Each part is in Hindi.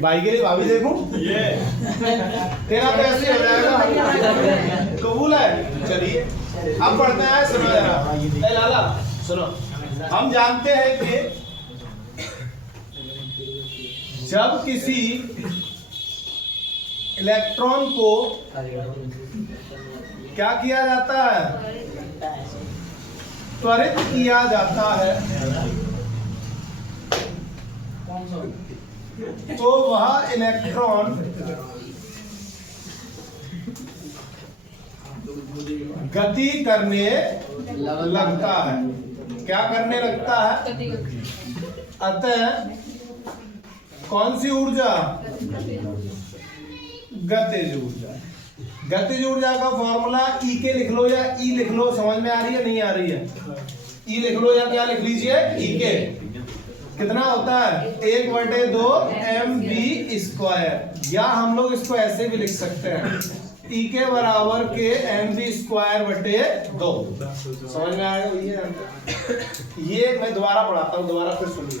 भाई के लिए भाभी देखूं ये तेरा तो ऐसे ही हो जाएगा। कबूल है। चलिए अब पढ़ते हैं। सुनो जरा, ए लाला सुनो। हम जानते हैं कि जब किसी इलेक्ट्रॉन को क्या किया जाता है, त्वरित किया जाता है, तो वह इलेक्ट्रॉन गति करने लगता है। क्या करने लगता है? अतः कौन सी ऊर्जा? गतिज ऊर्जा। गतिज ऊर्जा का फॉर्मूला ई के लिख लो या ई लिख लो। समझ में आ रही है? नहीं आ रही है? ई लिख लो या क्या लिख लीजिए? ई के। कितना होता है? 1/2 mv²। या हम लोग इसको ऐसे भी लिख सकते हैं, ई के बराबर के mv²/2। समझ में आएगा भैया? ये मैं दोबारा पढ़ाता हूँ, दोबारा फिर सुनिए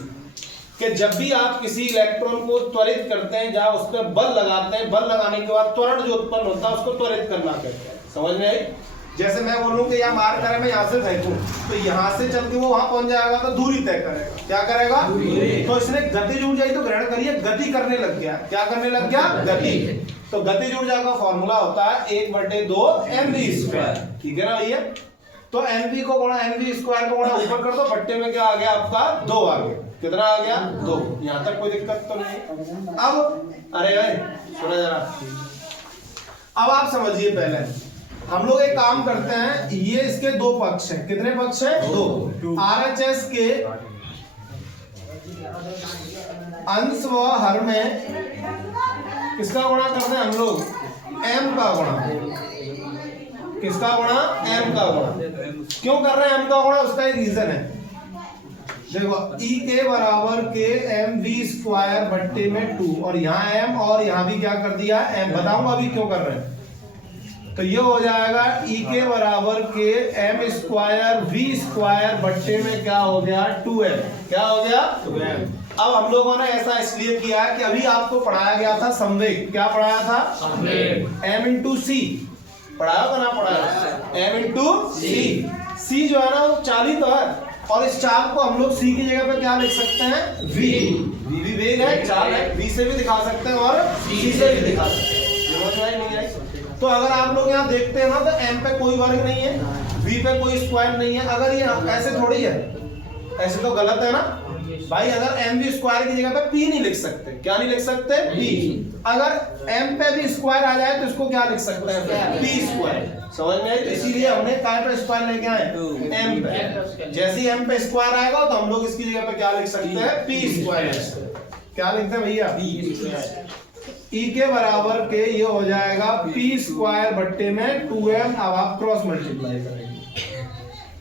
कि जब भी आप किसी इलेक्ट्रॉन को त्वरित करते हैं, जहां उस पर बल लगाते हैं, बल लगाने के बाद त्वरण जो उत्पन्न होता है उसको त्वरित करना कहते हैं। समझ में आई? जैसे मैं बोलूं कि यहाँ मार करे, मैं यहाँ से फेंकूं तो यहाँ से चल के वो वहां पहुंच जाएगा तो दूरी तय करेगा। क्या करेगा? तो इसने गतिज ऊर्जा ही तो ग्रहण करिए, गति करने लग गया। क्या करने लग गया? गति। तो गतिज ऊर्जा का फॉर्मूला होता है 1/2 mv²। ठीक है ना भैया? तो mv को गुणा mv² को गुणा ऊपर कर दो, बट्टे में क्या आ गया आपका? 2 आ गया। कितना आ गया? 2। यहाँ तक कोई दिक्कत तो नहीं। अब अरे भाई सुना जरा, अब आप समझिए। पहले हम लोग एक काम करते हैं, ये इसके 2 पक्ष हैं। कितने पक्ष हैं? 2। RHS के अंश व हर में किसका गुणा करते हैं हम लोग? m का गुणा। किसका गुणा? m का गुणा। क्यों कर रहे हैं m का गुणा? उसका एक रीजन है। देखो E के बराबर के mv²/2 और यहाँ m और यहाँ भी क्या कर दिया? m। बताऊंगा अभी क्यों कर रहे हैं। तो ये हो जाएगा E के बराबर के m²v² में क्या हो गया? 2m। क्या हो गया? 2m। अब हम लोगों ने ऐसा इसलिए किया है कि अभी आपको पढ़ाया गया था संवेग। क्या पढ़ाया था? संवेग। m × c पढ़ाया था ना? पढ़ाया m × c। c जो है ना वो चालित है, और इस चाल को हम लोग c की जगह पे क्या लिख सकते हैं? v। v भी वेग है, चाल है। v से भी दिखा सकते हैं और c से भी दिखा सकते हैं। समझ में आई नहीं आई? तो अगर आप लोग यहाँ देखते हैं ना तो m पे कोई वर्ग नहीं है, v पे कोई स्क्वायर नहीं है। अगर ये ऐसे थोड़ी है, ऐसे तो गलत है ना भाई। अगर mv² की जगह पे p नहीं लिख सकते। क्या नहीं लिख सकते? p। अगर m पे भी स्क्वायर आ जाए तो इसको क्या लिख सकते हैं? p²। समझ में आई? इसीलिए हमने काय पे स्क्वायर लेके आए? m पे। जैसे ही m पे स्क्वायर आएगा तो हम लोग इसकी जगह पे क्या लिख सकते हैं? p²। क्या लिखते हैं भैया? p²। E के बराबर के ये हो जाएगा p²/में 2m। अब आप क्रॉस मल्टीप्लाई करेंगे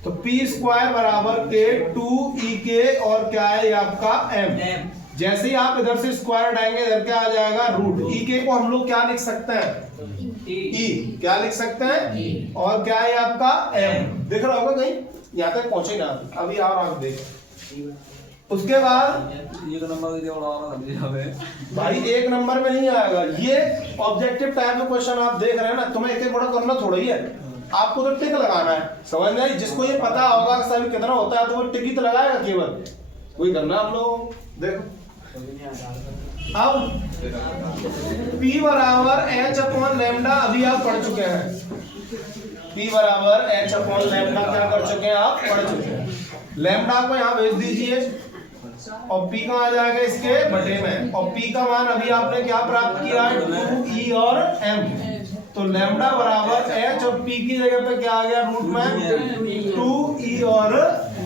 तो p² बराबर के 2e के और क्या है ये आपका m। जैसे ही आप इधर से स्क्वायर हटाएंगे इधर क्या आ जाएगा? रूट। e के को हम लोग क्या लिख सकते हैं? e। क्या लिख सकते हैं? और क्या है आपका? m। दिख रहा होगा कहीं? यहाँ तक पहुंचे ना अभी और आप देख। उसके बाद एक नंबर भाई 1 नंबर में नहीं आएगा। ये ऑब्जेक्टिव टाइप में क्वेश्चन आप देख रहे हैं ना, तुम्हें एक बड़ा करना थोड़ा ही है, आपको तो टिक लगाना है। समझ में आई? जिसको ये पता होगा कि सभी कितना होता है तो वो टिक ही तो लगाएगा केवल। वही करना हम लोग। देखो अब P बराबर h/λ अभी आप पढ़ चुके हैं। P बराबर h/λ क्या कर चुके हैं? आप पढ़ चुके हैं। लैम्डा को यहाँ भेज दीजिए और P का आ जाएगा इसके बटे में, और P का मान अभी आपने क्या प्राप्त किया है? 2e और m। तो लैम्डा बराबर h और P की जगह पे क्या आ गया? रूट में 2e और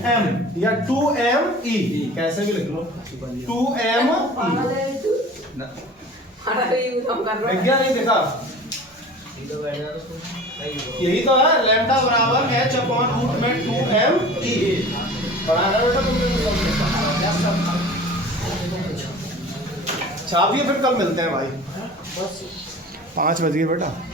m या 2me। कैसे भी लिख लो 2me। क्या नहीं देखा? यही तो है। लैम्डा बराबर h/रूट में 2me। पढ़ाना बेटा तुमने। छापिए फिर कल मिलते हैं भाई। 5 बज गए बेटा।